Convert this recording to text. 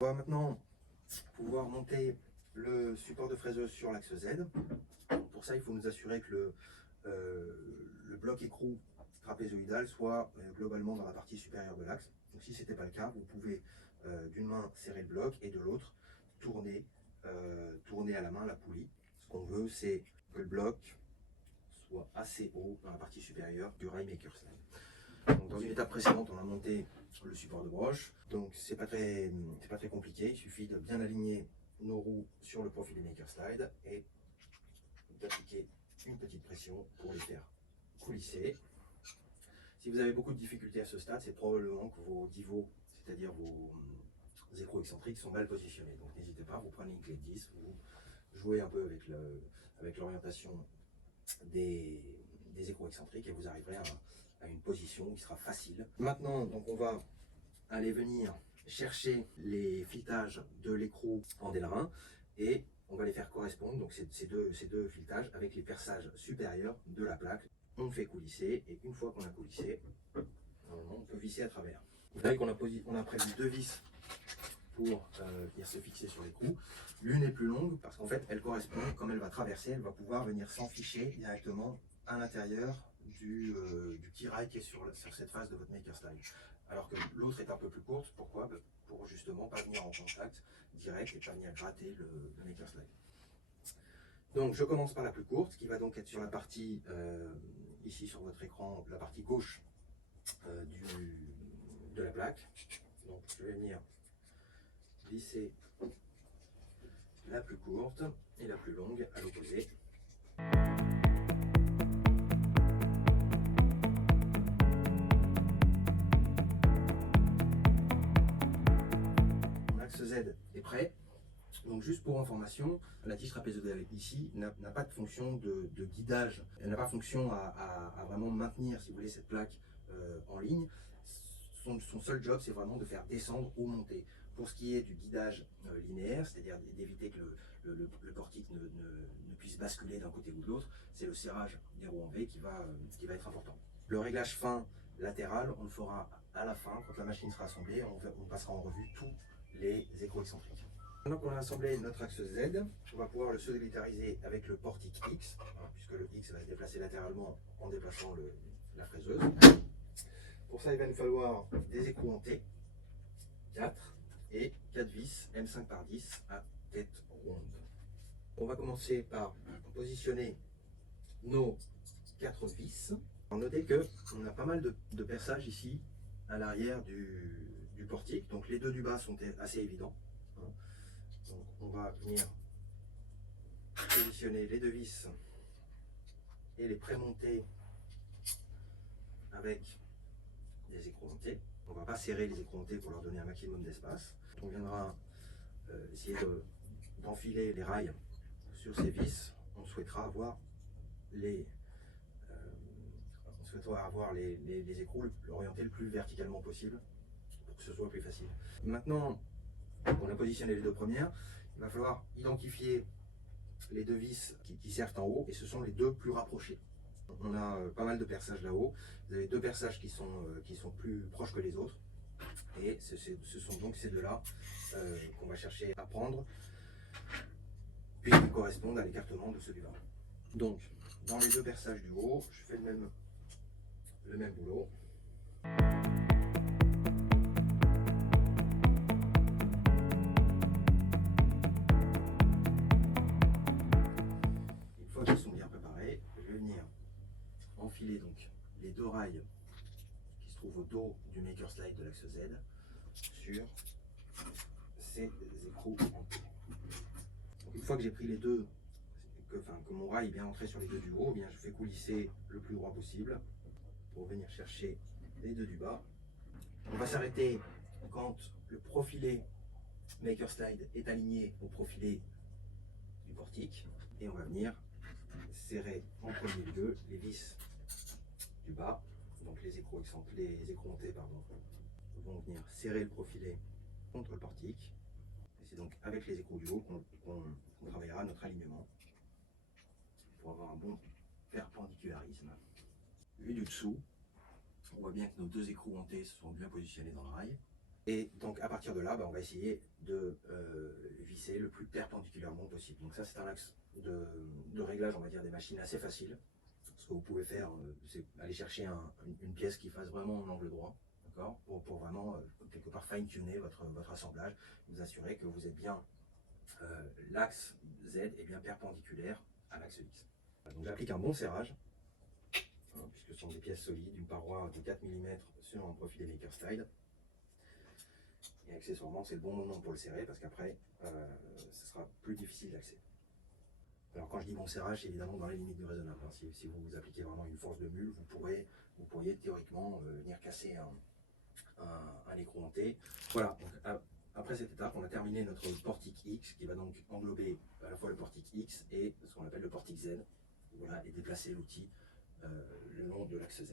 On va maintenant pouvoir monter le support de fraiseuse sur l'axe Z. Pour ça, il faut nous assurer que le bloc écrou trapézoïdal soit globalement dans la partie supérieure de l'axe. Donc si ce n'était pas le cas, vous pouvez d'une main serrer le bloc et de l'autre tourner à la main la poulie. Ce qu'on veut, c'est que le bloc soit assez haut dans la partie supérieure du rail Maker Slide. Donc, dans une étape précédente, on a monté le support de broche, donc c'est pas très compliqué, il suffit de bien aligner nos roues sur le profil du Maker Slide et d'appliquer une petite pression pour les faire coulisser. Si vous avez beaucoup de difficultés à ce stade, c'est probablement que vos divots, c'est-à-dire vos écrous excentriques, sont mal positionnés. Donc n'hésitez pas, vous prenez une clé de 10, vous jouez un peu avec l'orientation des écrous excentriques et vous arriverez à une position qui sera facile. Maintenant, donc on va aller venir chercher les filetages de l'écrou en délarin et on va les faire correspondre, donc ces deux filetages avec les perçages supérieurs de la plaque. On fait coulisser et une fois qu'on a coulissé, on peut visser à travers. Vous savez qu'on a prévu deux vis pour venir se fixer sur l'écrou. L'une est plus longue parce qu'en fait elle correspond, comme elle va traverser, elle va pouvoir venir s'enficher directement à l'intérieur du petit rail qui est sur cette face de votre Maker Slide. Alors que l'autre est un peu plus courte. Pourquoi? Pour justement pas venir en contact direct et pas venir gratter le Maker Slide. Donc je commence par la plus courte qui va donc être sur la partie, ici sur votre écran, la partie gauche de la plaque. Donc je vais venir visser la plus courte et la plus longue à l'opposé. Mon axe Z est prêt. Donc juste pour information, la tige trapézoïdale ici n'a pas de fonction de guidage. Elle n'a pas fonction à vraiment maintenir, si vous voulez, cette plaque en ligne. Son seul job, c'est vraiment de faire descendre ou monter. Pour ce qui est du guidage linéaire, c'est-à-dire d'éviter que le portique ne puisse basculer d'un côté ou de l'autre, c'est le serrage des roues en V qui va être important. Le réglage fin latéral, on le fera à la fin, quand la machine sera assemblée, on passera en revue tous les écrous excentriques. Maintenant qu'on a assemblé notre axe Z, on va pouvoir le solidariser avec le portique X, puisque le X va se déplacer latéralement en déplaçant la fraiseuse. Pour ça, il va nous falloir des écrous en T, 4 et 4 vis M5 par 10 à tête ronde. On va commencer par positionner nos 4 vis. Notez qu'on a pas mal de perçages ici à l'arrière du portique, donc les deux du bas sont assez évidents. Donc on va venir positionner les deux vis et les prémonter avec des écrous montés. On ne va pas serrer les écrous montés pour leur donner un maximum d'espace. On viendra essayer d'enfiler les rails sur ces vis. On souhaitera avoir les écrous orientés le plus verticalement possible pour que ce soit plus facile. Maintenant qu'on a positionné les deux premières, il va falloir identifier les deux vis qui servent en haut et ce sont les deux plus rapprochés. On a pas mal de perçages là-haut. Vous avez deux perçages qui sont plus proches que les autres et ce sont donc ces deux-là qu'on va chercher à prendre puisqu'ils correspondent à l'écartement de ceux du bas. Donc dans les deux perçages du haut, je fais le même boulot. Une fois qu'ils sont bien préparés, je vais venir enfiler donc les deux rails qui se trouvent au dos du Maker Slide de l'axe Z sur ces écrous en T. Donc une fois que j'ai pris les deux, que mon rail est bien entré sur les deux du haut, eh bien je fais coulisser le plus droit possible pour venir chercher les deux du bas. On va s'arrêter quand le profilé Maker Slide est aligné au profilé du portique et on va venir serrer en premier lieu les vis du bas, donc les écrous montés vont venir serrer le profilé contre le portique. Et c'est donc avec les écrous du haut qu'on travaillera notre alignement pour avoir un bon perpendicularisme. Vu du dessous, on voit bien que nos deux écrous montés sont bien positionnés dans le rail. Et donc à partir de là, on va essayer de visser le plus perpendiculairement possible. Donc ça c'est un axe de réglage, on va dire, des machines assez facile. Ce que vous pouvez faire, c'est aller chercher une pièce qui fasse vraiment un angle droit, d'accord, pour vraiment quelque part fine-tuner votre assemblage, vous assurer que vous êtes bien, l'axe Z est bien perpendiculaire à l'axe X. Donc j'applique un bon serrage, hein, puisque ce sont des pièces solides, une paroi de 4 mm sur un profilé Maker Style. Et accessoirement, c'est le bon moment pour le serrer parce qu'après, ce sera plus difficile d'accès. Alors quand je dis bon serrage, c'est évidemment dans les limites du raisonnable. Hein. Si vous appliquez vraiment une force de mule, vous pourriez théoriquement venir casser un écrou monté. Voilà, donc après cette étape, on a terminé notre portique X qui va donc englober à la fois le portique X et ce qu'on appelle le portique Z. Voilà, et déplacer l'outil le long de l'axe Z.